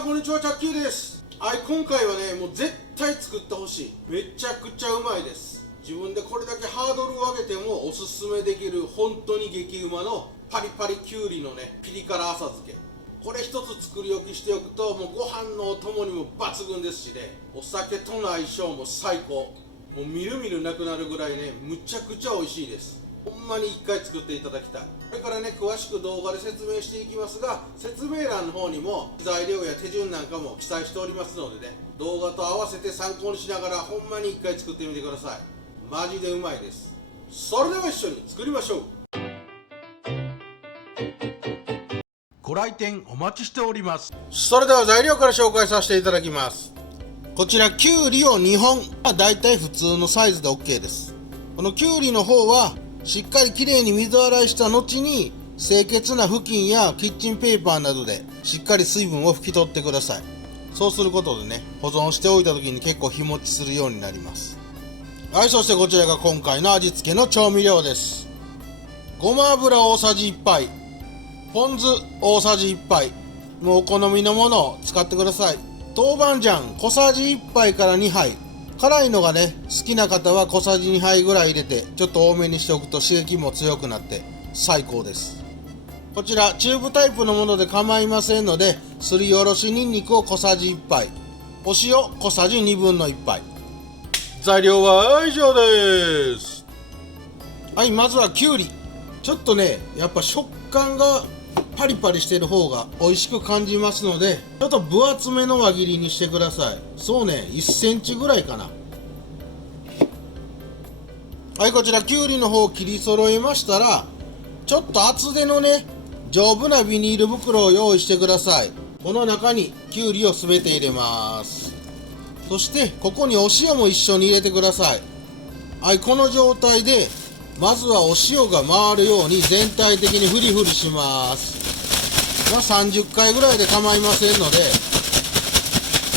んこんにちは、チャッキーです。今回はね、もう絶対作ってほしい。めちゃくちゃうまいです。自分でこれだけハードルを上げてもおすすめできる本当に激うまのパリパリきゅうりのね、ピリ辛浅漬け。これ一つ作り置きしておくと、もうご飯のお供にも抜群ですしね、お酒との相性も最高。もうみるみるなくなるぐらいね、むちゃくちゃ美味しいです。ほんまに一回作っていただきたい。これからね、詳しく動画で説明していきますが、説明欄の方にも材料や手順なんかも記載しておりますのでね、動画と合わせて参考にしながらほんまに一回作ってみてください。マジでうまいです。それでは一緒に作りましょう。ご来店お待ちしております。それでは材料から紹介させていただきます。こちらきゅうりを2本、だいたい普通のサイズで OK です。このきゅうりの方はしっかりきれいに水洗いした後に清潔な布巾やキッチンペーパーなどでしっかり水分を拭き取ってください。そうすることでね、保存しておいた時に結構日持ちするようになります。はい、そしてこちらが今回の味付けの調味料です。ごま油大さじ1杯、ポン酢大さじ1杯、もうお好みのものを使ってください。豆板醤小さじ1杯から2杯、辛いのがね好きな方は小さじ2杯ぐらい入れてちょっと多めにしておくと刺激も強くなって最高です。こちらチューブタイプのもので構いませんので、すりおろしにんにくを小さじ1杯、お塩小さじ1/2杯。材料は以上です。はい、まずはきゅうり。ちょっとねやっぱ食感がパリパリしてる方が美味しく感じますので、ちょっと分厚めの輪切りにしてください。そうね、1センチぐらいかな。はい、こちらきゅうりの方を切り揃えましたら、ちょっと厚手のね丈夫なビニール袋を用意してください。この中にきゅうりを全て入れます。そしてここにお塩も一緒に入れてください。はい、この状態でまずはお塩が回るように全体的にフリフリします。30回ぐらいで構いませんので、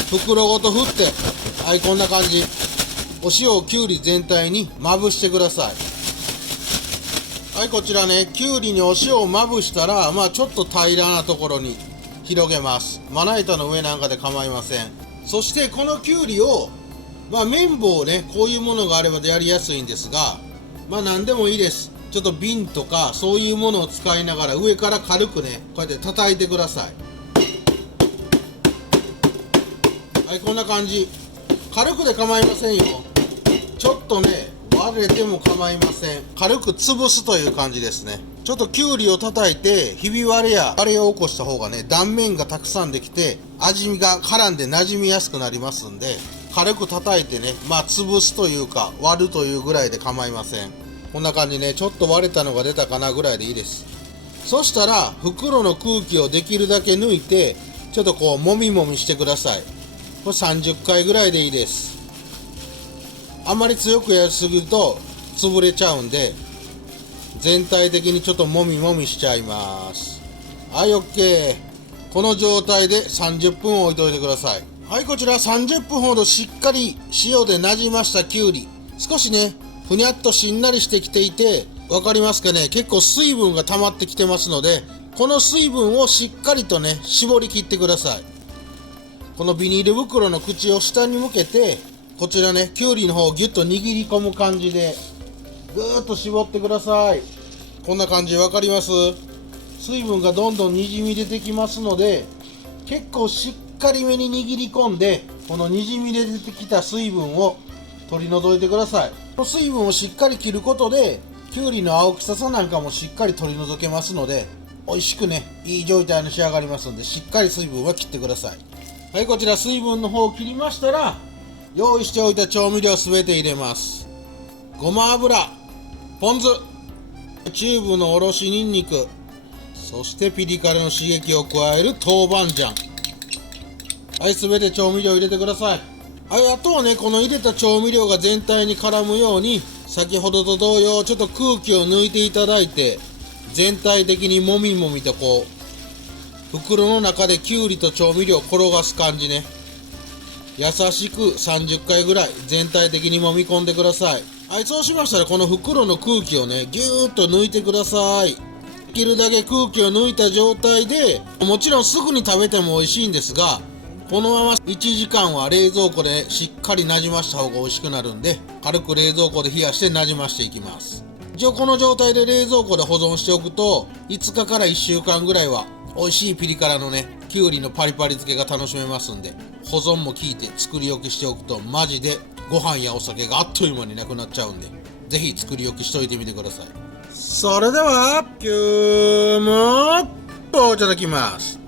袋ごと振って、はい、こんな感じ。お塩をきゅうり全体にまぶしてください。はい、こちらね、きゅうりにお塩をまぶしたら、ちょっと平らなところに広げます。まな板の上なんかで構いません。そしてこのきゅうりを、綿棒ね、こういうものがあればやりやすいんですが、何でもいいです。ちょっと瓶とかそういうものを使いながら上から軽くね、こうやって叩いてください。はい、こんな感じ。軽くで構いませんよ。ちょっとね割れても構いません。軽く潰すという感じですね。ちょっときゅうりを叩いてひび割れや割れを起こした方がね、断面がたくさんできて味が絡んで馴染みやすくなりますんで、軽く叩いてね、潰すというか割るというぐらいで構いません。こんな感じね、ちょっと割れたのが出たかなぐらいでいいです。そしたら袋の空気をできるだけ抜いて、ちょっとこうもみもみしてください。これ30回ぐらいでいいです。あまり強くやりすぎると潰れちゃうんで、全体的にちょっともみもみしちゃいます。はい、 OK。 この状態で30分置いといてください。はい、こちら30分ほどしっかり塩でなじましたきゅうり、少しねふにゃっとしんなりしてきていて、わかりますかね、結構水分が溜まってきてますので、この水分をしっかりとね絞り切ってください。このビニール袋の口を下に向けて、こちらねきゅうりの方をギュッと握り込む感じでぐーっと絞ってください。こんな感じ、わかります？水分がどんどんにじみ出てきますので、結構しっかりめに握り込んで、このにじみ出てきた水分を取り除いてください。この水分をしっかり切ることできゅうりの青臭さなんかもしっかり取り除けますので、美味しくねいい状態に仕上がりますので、しっかり水分は切ってください。はい、こちら水分の方を切りましたら、用意しておいた調味料すべて入れます。ごま油、ポン酢、チューブのおろしにんにく、そしてピリ辛の刺激を加える豆板醤。はい、すべて調味料入れてください。はい、あとはねこの入れた調味料が全体に絡むように、先ほどと同様ちょっと空気を抜いていただいて、全体的にもみもみとこう袋の中できゅうりと調味料を転がす感じね。優しく30回ぐらい全体的に揉み込んでください。はい、そうしましたらこの袋の空気をねぎゅーっと抜いてください。できるだけ空気を抜いた状態で、もちろんすぐに食べても美味しいんですが、このまま1時間は冷蔵庫でしっかりなじました方が美味しくなるんで、軽く冷蔵庫で冷やしてなじましていきます。一応この状態で冷蔵庫で保存しておくと、5日から1週間ぐらいは美味しいピリ辛のね、きゅうりのパリパリ漬けが楽しめますんで、保存も効いて作り置きしておくとマジでご飯やお酒があっという間になくなっちゃうんで、ぜひ作り置きしといてみてください。それでは今日もいただきます。